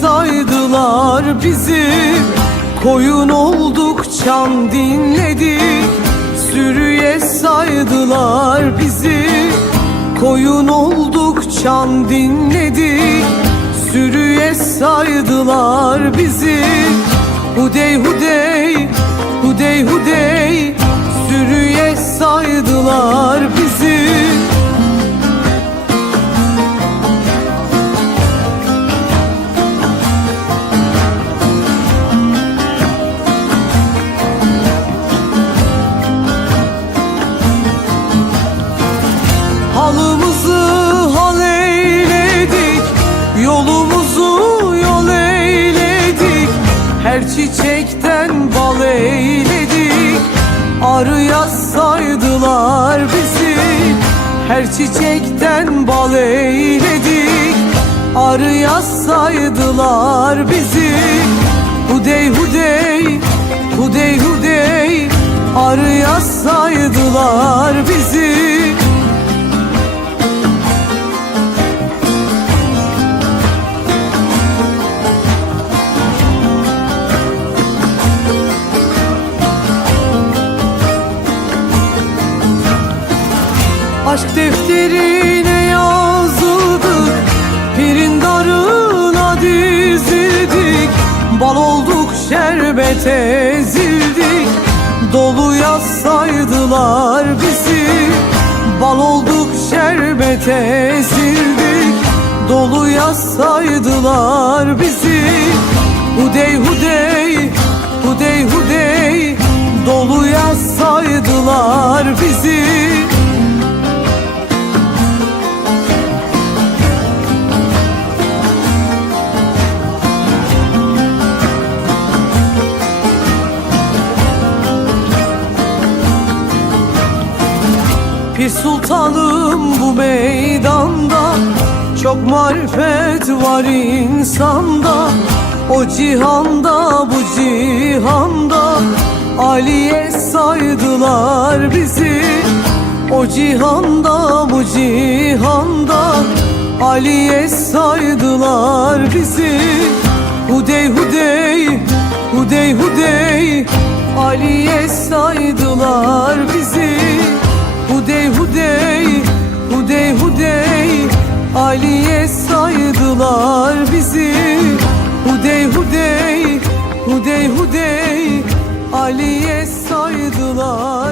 saydılar bizi. Koyun olduk çam dinledik Sürüye saydılar bizi. Koyun olduk çam dinledik Sürüye saydılar bizi. Hudey hudey Hudey hudey Sürüye saydılar bizi Her çiçekten bal eyledik Arıya saydılar bizi. Her çiçekten bal eyledik. Arıya saydılar bizi. Hudey hudey Hudey hudey. Arıya saydılar Aşk defterine yazıldık Pirin darına dizildik. Bal olduk şerbet ezildik. Doluya saydılar bizi. Bal olduk şerbet ezildik. Doluya saydılar bizi. Hudey Hudey Pir sultanım bu meydanda. Çok marifet var insanda. O cihanda bu cihanda. Aliye saydılar bizi. O cihanda bu cihanda. Aliye saydılar bizi. Hudey hudey Hudey hudey. Aliye saydılar bizi hudey Aliye saydılar